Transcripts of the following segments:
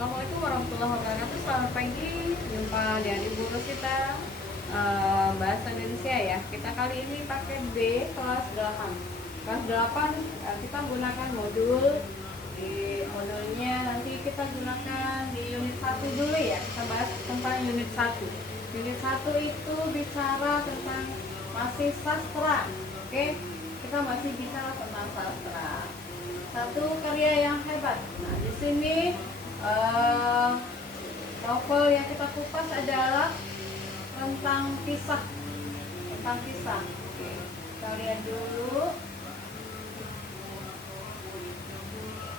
Assalamualaikum warahmatullahi wabarakatuh. Selamat pagi, jumpa di adik guru kita bahasa Indonesia ya. Kita kali ini pakai B kelas 8. Kelas 8 kita gunakan modul. Di modulnya nanti kita gunakan di unit 1 dulu ya. Kita bahas tentang unit 1. Unit 1 itu bicara tentang masih sastra. Oke, kita masih bicara tentang sastra. Satu karya yang hebat. Nah, di sini novel yang kita kupas adalah tentang kisah. Oke, kita lihat dulu.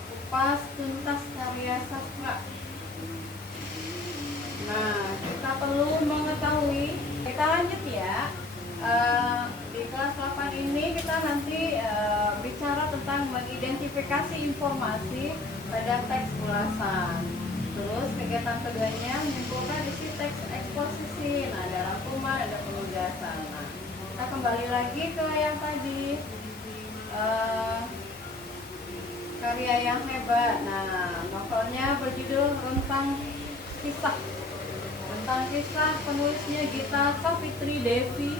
Kupas tuntas karya sastra. Nah, kita perlu mengetahui. Kita lanjut ya. Di kelas 8 ini kita nanti bicara tentang mengidentifikasi informasi pada teks ulasan. Terus kegiatan keduanya menyimpulkan isi teks eksposisi. Nah, ada rangkuman, ada penugasan. Nah, kita kembali lagi ke yang tadi, karya yang hebat. Nah, novelnya berjudul Rentang Kisah. Rentang Kisah, penulisnya Gita Savitri Devi.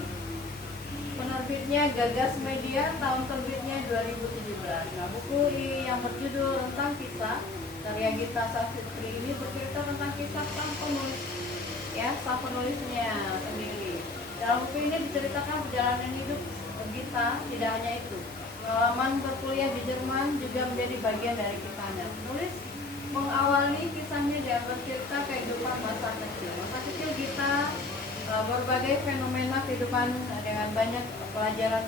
Penerbitnya Gagas Media, tahun terbitnya 2017. Nah, buku yang berjudul Rentang Kisah karya Gita Savitri ini bercerita tentang kisah sang penulis, ya, sang penulisnya sendiri. Dalam buku ini diceritakan perjalanan hidup Gita. Tidak hanya itu, pengalaman berkuliah di Jerman juga menjadi bagian dari kisahnya. Penulis mengawali kisahnya dengan bercerita kehidupan masa kecil. Masa kecil Gita, berbagai fenomena kehidupan dengan banyak pelajaran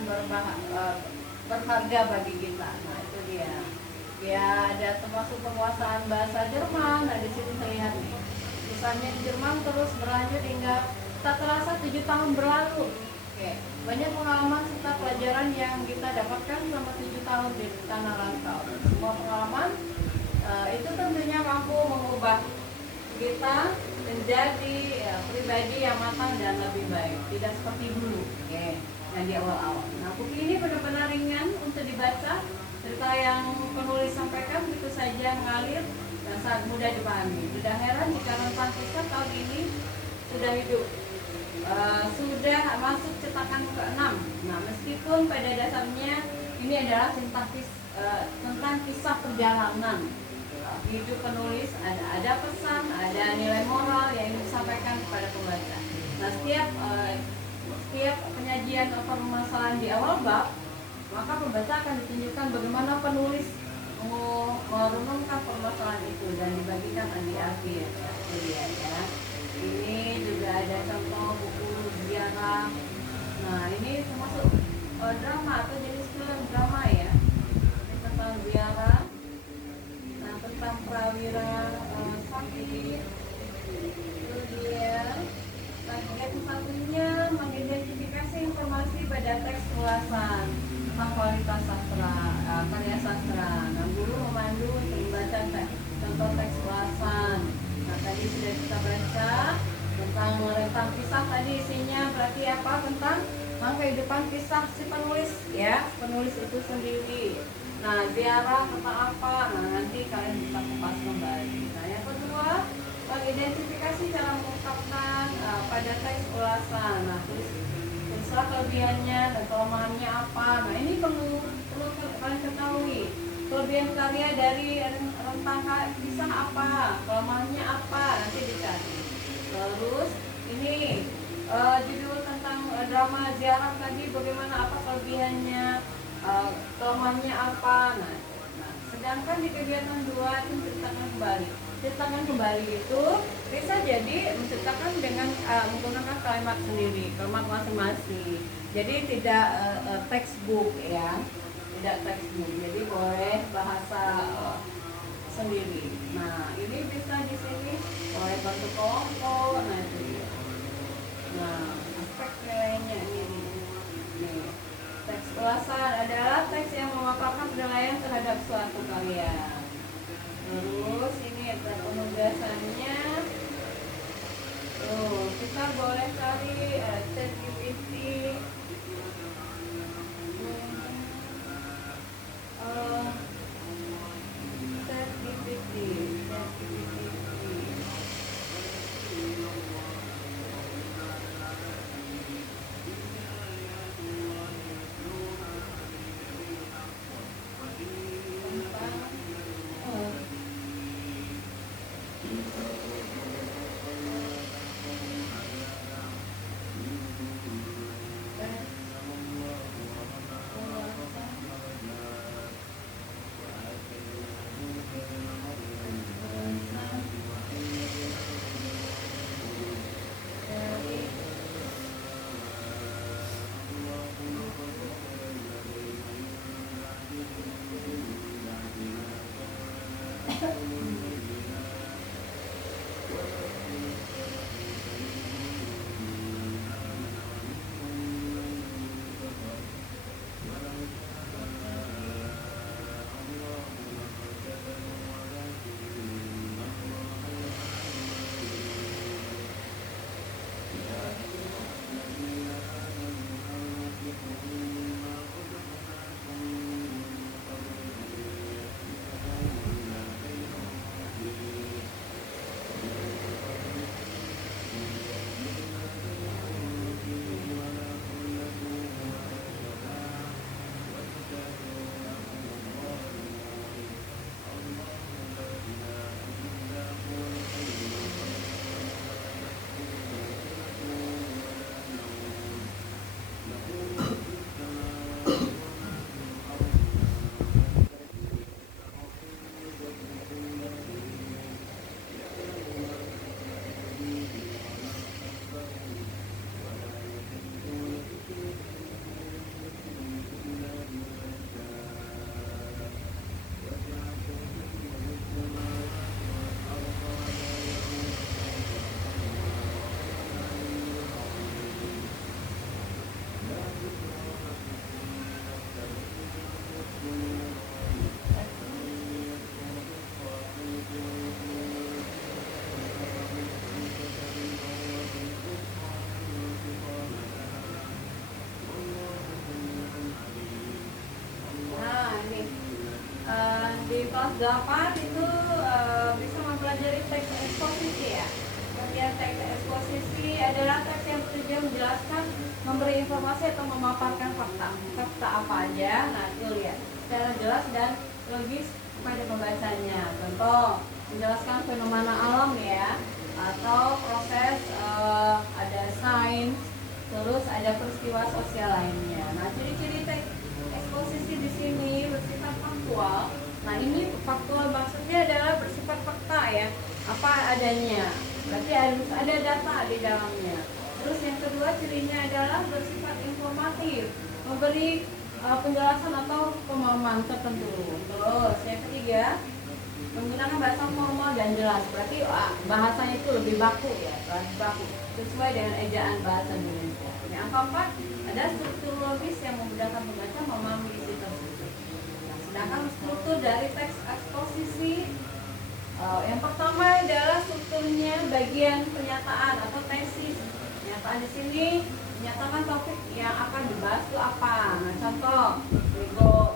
berharga bagi kita. Nah, itu dia. Ya, ada termasuk penguasaan bahasa Jerman. Nah, di sini terlihat nih. Kisahnya di Jerman terus berlanjut hingga tak terasa 7 tahun berlalu. Oke, banyak pengalaman serta pelajaran yang kita dapatkan selama 7 tahun di tanah rantau. Semua pengalaman itu tentunya mampu mengubah kita menjadi pribadi yang matang dan lebih baik, tidak seperti dulu, yang di awal-awal. Nah, buku ini benar-benar ringan untuk dibaca. Cerita yang penulis sampaikan begitu saja mengalir dan sangat mudah dipahami. Tidak heran jika Rentang Kisah tahun ini sudah hidup, sudah masuk cetakan ke-6. Nah, meskipun pada dasarnya ini adalah tentang kisah perjalanan hidup penulis, ada pesan, ada nilai moral yang ingin disampaikan kepada pembaca. Nah, setiap penyajian atau permasalahan di awal bab, maka pembaca akan ditunjukkan bagaimana penulis merenungkan permasalahan itu dan dibagikan di akhir. Ya. Ini juga ada contoh buku ziarah. Nah, ini termasuk drama atau jenis film drama ya. Ini tentang ziarah. Tentang prawira sakit. Itu dia. Target satunya mengidentifikasi informasi pada teks ulasan tentang kualitas sastra, karya sastra. Nah, guru memandu untuk membaca contoh teks ulasan. Nah, tadi sudah kita baca tentang Rentang Kisah. Tadi isinya berarti apa? Tentang kehidupan kisah si penulis, ya, penulis itu sendiri. Nah, ziarah tentang apa? Nah, nanti kalian bisa kupas kembali. Nah, yang kedua, mengidentifikasi cara mengungkapkan pada teks ulasan. Nah, tulislah kelebihannya dan kelemahannya apa. Nah, ini perlu kalian ketahui. Kelebihan karya dari Rentang Kisah apa? Kelemahannya apa? Nanti dicari. Terus ini judul tentang drama ziarah tadi, bagaimana, apa kelebihannya, kelemahannya apa. Nah, sedangkan di kegiatan 2 itu menceritakan kembali itu bisa jadi menceritakan dengan menggunakan kalimat sendiri, kalimat masing-masing. Jadi tidak textbook ya, tidak textbook. Jadi boleh bahasa sendiri. Nah, ini bisa di sini boleh bentuk kelompok. Nah, itu dia. Nah, aspek nilainya ini. Nih. Teks ulasan adalah teks yang memaparkan penilaian terhadap suatu karya. Terus ini ada penugasannya. Kita boleh cari ChatGPT. Di kelas 8 itu bisa mempelajari teks eksposisi ya. Kemudian teks eksposisi adalah teks yang bertujuan menjelaskan, memberi informasi atau memaparkan fakta. Fakta apa aja? Nah, itu lihat secara jelas dan logis kepada pembacanya. Contoh, menjelaskan fenomena alam ya, atau proses ada sains, terus ada peristiwa sosial lainnya. Nah, ciri-ciri teks eksposisi di sini bersifat faktual. Nah, ini faktual maksudnya adalah bersifat fakta ya, apa adanya. Berarti harus ada data di dalamnya. Terus yang kedua cirinya adalah bersifat informatif, memberi penjelasan atau pemahaman tertentu. Terus yang ketiga menggunakan bahasa formal dan jelas. Berarti bahasanya itu lebih baku ya, lebih baku sesuai dengan ejaan bahasa Indonesia. Yang keempat ada struktur logis yang memudahkan pembaca memahami isi tersebut. Nah, sedangkan struktur dari teks eksposisi yang pertama adalah strukturnya bagian pernyataan atau tesis. Pernyataan di sini menyatakan topik yang akan dibahas itu apa. Nah, contoh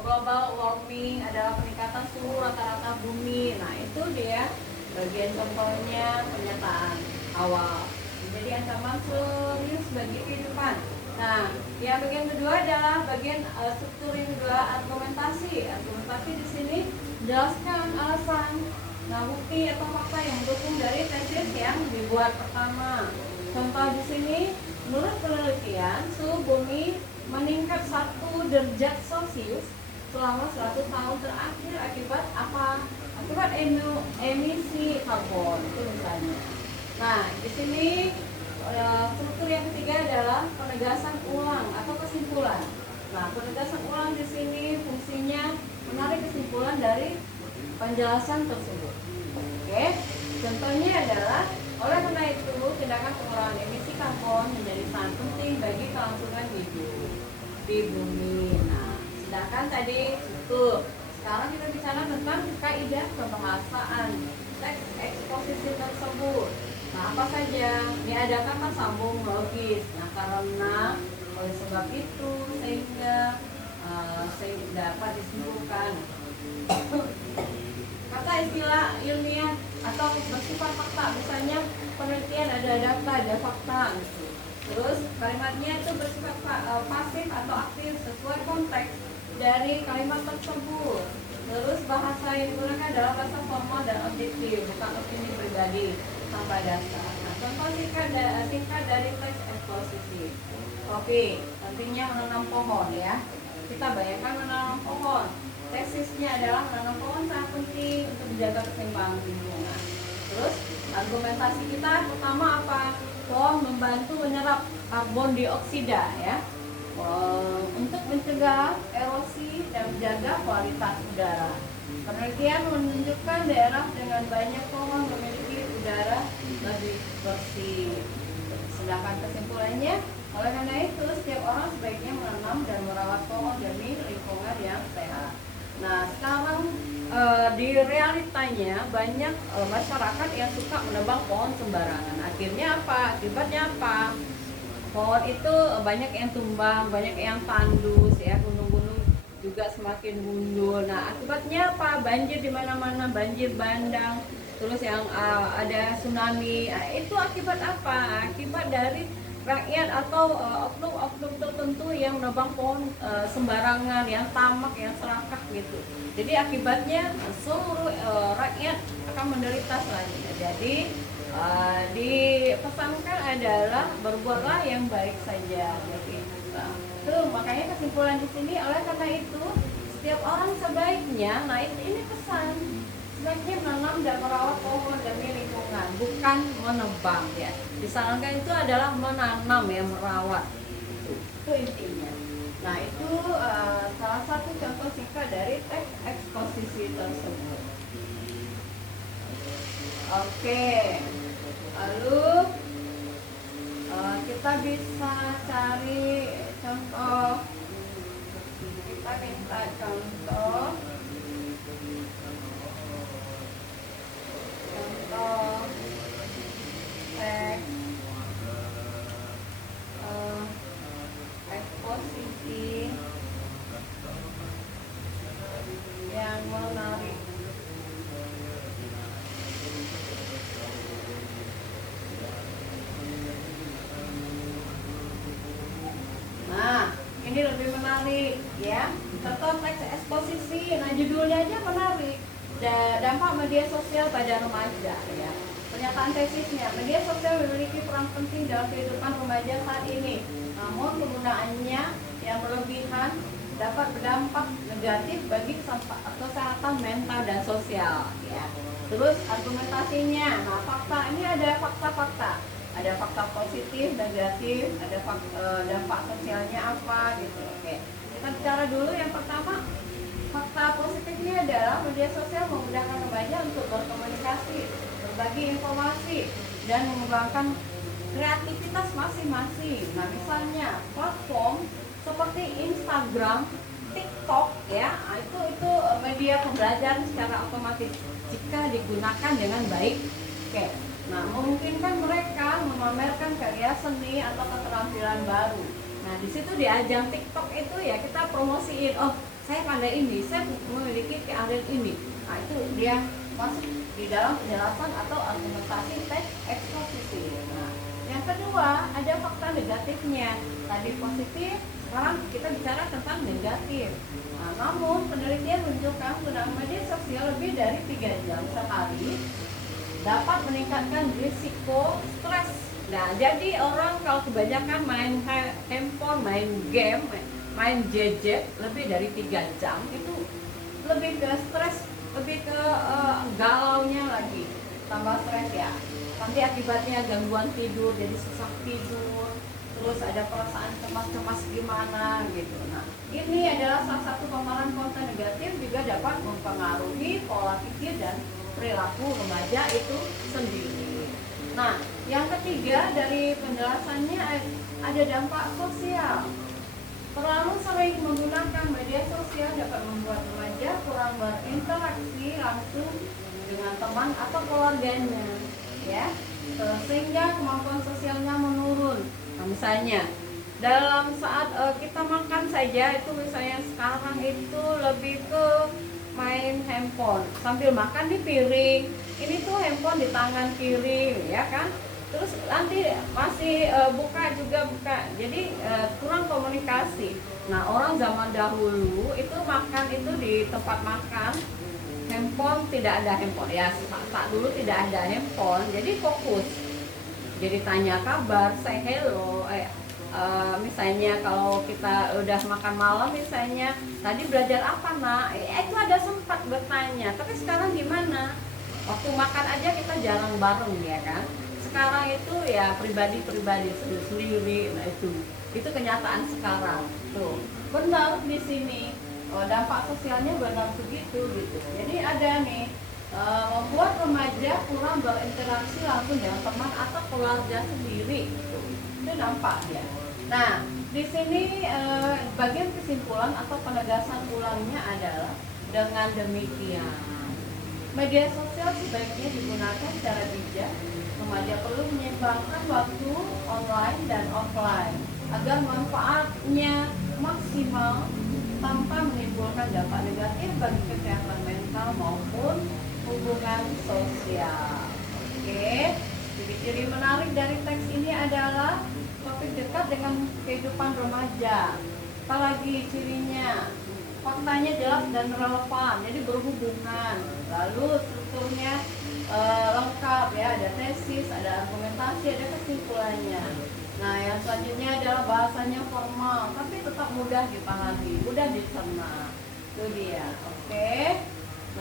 global warming adalah peningkatan suhu rata-rata bumi. Nah, itu dia bagian contohnya pernyataan awal. Jadi ancaman serius bagi kehidupan. Nah, yang bagian kedua adalah bagian struktur yang kedua, argumentasi. Argumentasi di sini menjelaskan alasan, nah, bukti atau fakta yang mendukung dari tesis yang dibuat pertama. Contoh di sini, menurut penelitian suhu bumi meningkat 1 derajat Celcius selama 100 tahun terakhir akibat apa? Akibat emisi karbon itu misalnya. Nah, di sini struktur yang ketiga adalah penegasan ulang atau kesimpulan. Nah, penegasan ulang di sini fungsinya menarik kesimpulan dari penjelasan tersebut. Oke, contohnya adalah oleh karena itu tindakan pengurangan emisi karbon menjadi sangat penting bagi kelangsungan hidup di bumi. Nah, sedangkan tadi struktur. Sekarang kita bicara tentang kaidah pembahasan teks eksposisi tersebut. Nah, apa saja? Diadakan kan sambung logis. Nah, karena oleh sebab itu sehingga dapat disimpulkan kata istilah ilmiah atau bersifat fakta. Misalnya penelitian ada data, ada fakta gitu. Terus kalimatnya itu bersifat pasif atau aktif sesuai konteks dari kalimat tersebut. Terus bahasa yang digunakan adalah bahasa formal dan objektif, bukan opini pribadi tanpa dasar. Nah, contoh singkat dari teks eksposisi. Oke, tentunya menanam pohon ya. Kita bayangkan menanam pohon. Tesisnya adalah menanam pohon sangat penting untuk menjaga keseimbangan lingkungan. Terus argumentasi kita pertama apa? Pohon membantu menyerap karbon dioksida ya, untuk mencegah erosi dan menjaga kualitas udara. Penelitian menunjukkan daerah dengan banyak pohon memiliki udara lebih bersih. Sedangkan kesimpulannya, oleh karena itu setiap orang sebaiknya menanam dan merawat pohon demi lingkungan yang sehat. Nah, sekarang di realitanya banyak masyarakat yang suka menebang pohon sembarangan. Akhirnya apa? Akibatnya apa? Pohon itu banyak yang tumbang, banyak yang tandus, ya, gunung-gunung juga semakin gundul. Nah, akibatnya apa? Banjir di mana-mana, banjir bandang, terus yang ada tsunami. Nah, itu akibat apa? Akibat dari rakyat atau oknum-oknum tertentu yang menebang pohon sembarangan, yang tamak, yang serakah gitu. Jadi akibatnya seluruh rakyat akan menderita selanjutnya. Jadi dipesankan adalah berbuatlah yang baik saja. Jadi tuh makanya kesimpulan di sini, oleh karena itu setiap orang sebaiknya, nah ini pesan, sebaiknya menanam dan merawat pohon demi lingkungan, bukan menebang ya. Disarankan itu adalah menanam ya, merawat. Itu intinya. Nah itu salah satu contoh singkat dari teks eksposisi tersebut. Oke, lalu kita bisa cari contoh, kita minta contoh teks eksposisi yang menarik. Nah, ini lebih menarik ya. Contoh teks eksposisi. Nah, judulnya aja menarik. Dampak media sosial pada remaja ya. Pernyataan tesisnya, media sosial memiliki peran penting dalam kehidupan remaja saat ini. Namun penggunaannya yang berlebihan dapat berdampak negatif bagi kesehatan mental dan sosial ya. Terus argumentasinya, nah fakta ini ada fakta-fakta. Ada fakta positif, negatif, ada dampak sosialnya apa gitu. Oke. Kita bicara dulu yang pertama. Fakta positifnya adalah media sosial memudahkan remaja untuk berkomunikasi, berbagi informasi, dan mengembangkan kreativitas masing-masing. Nah, misalnya platform seperti Instagram, TikTok ya, itu media pembelajaran secara otomatis jika digunakan dengan baik. Oke. Nah, memungkinkan mereka memamerkan karya seni atau keterampilan baru. Nah, di situ di ajang TikTok itu ya kita promosiin, oh saya pandai ini, saya memiliki keahlian ini. Nah, itu dia masuk di dalam penjelasan atau argumentasi teks eksposisi. Nah, yang kedua ada fakta negatifnya. Tadi positif, sekarang kita bicara tentang negatif. Nah, namun penelitian menunjukkan penggunaan media sosial lebih dari 3 jam sehari dapat meningkatkan risiko stres. Nah, jadi orang kalau kebanyakan main handphone, main game, main gadget lebih dari 3 jam itu lebih ke stres, lebih ke galaunya lagi, tambah stres ya. Nanti akibatnya gangguan tidur, jadi susah tidur, terus ada perasaan cemas-cemas gimana gitu. Nah, ini adalah salah satu paparan konten negatif juga dapat mempengaruhi pola pikir dan perilaku remaja itu sendiri. Nah, yang ketiga dari penjelasannya ada dampak sosial. Terlalu sering menggunakan media sosial dapat membuat remaja kurang berinteraksi langsung dengan teman atau keluarganya, ya, sehingga kemampuan sosialnya menurun. Nah, misalnya dalam saat kita makan saja itu, misalnya sekarang itu lebih ke main handphone sambil makan di piring, ini tuh handphone di tangan kiri ya kan, terus nanti masih buka, jadi kurang komunikasi. Nah, orang zaman dahulu itu makan itu di tempat makan, handphone tidak ada handphone ya, saat dulu tidak ada handphone, jadi fokus, jadi tanya kabar, say hello, misalnya kalau kita udah makan malam misalnya, tadi belajar apa nak? Itu ada sempat bertanya. Tapi sekarang gimana? Waktu makan aja kita jarang bareng ya kan? Sekarang itu ya pribadi-pribadi sendiri. Nah itu kenyataan sekarang. Tuh benar di sini. dampak sosialnya benar begitu gitu. Jadi ada nih membuat remaja kurang berinteraksi langsung dengan teman atau keluarga sendiri gitu. Itu dampaknya. Nah, di sini bagian kesimpulan atau penegasan ulangnya adalah dengan demikian media sosial sebaiknya digunakan secara bijak. Remaja perlu menyeimbangkan waktu online dan offline agar manfaatnya maksimal tanpa menimbulkan dampak negatif bagi kesehatan mental maupun hubungan sosial. Oke, ciri-ciri menarik dari teks ini adalah topik dekat dengan kehidupan remaja. Apalagi cirinya, faktanya jelas dan relevan, jadi berhubungan. Lalu strukturnya lengkap ya, ada tesis, ada argumentasi, ada kesimpulannya. Nah, yang selanjutnya adalah bahasanya formal, tapi tetap mudah dipahami, mudah dicerna. Itu dia, oke.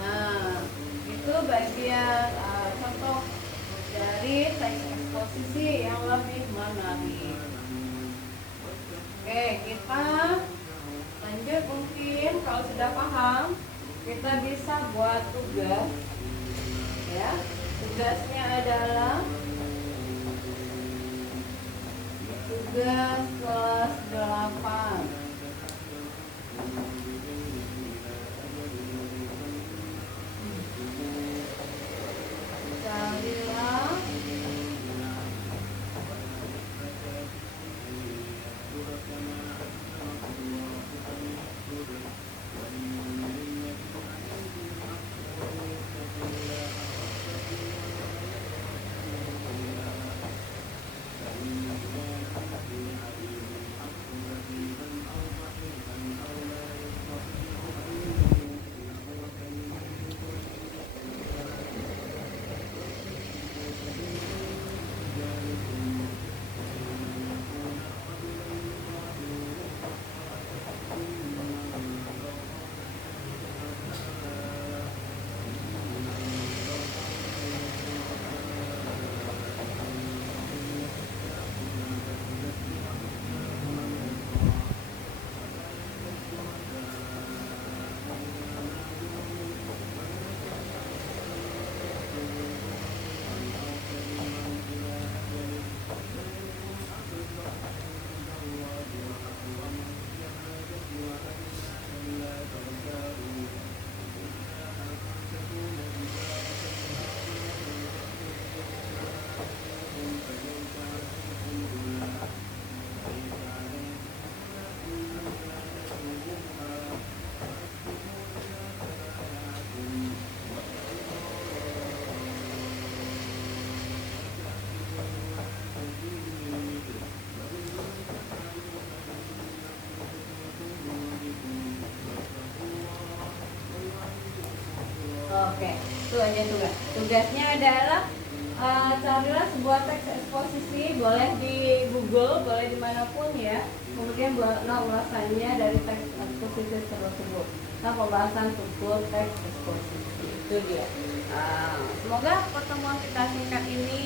Nah, itu bagian contoh dari teks eksposisi yang lebih menarik. Oke, kita lanjut. Mungkin kalau sudah paham, kita bisa buat tugas. Ya, tugasnya adalah tugas kelas 8. Carilah Oke, itu aja tugas. Tugasnya adalah carilah sebuah teks eksposisi, boleh di Google, boleh dimanapun ya. Kemudian buatlah ulasannya dari teks eksposisi tersebut. Nah, pembahasan struktur teks eksposisi itu dia. Semoga pertemuan kita singkat ini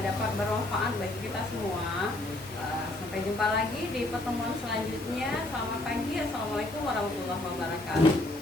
dapat bermanfaat bagi kita semua. Sampai jumpa lagi di pertemuan selanjutnya. Selamat pagi, assalamualaikum warahmatullahi wabarakatuh.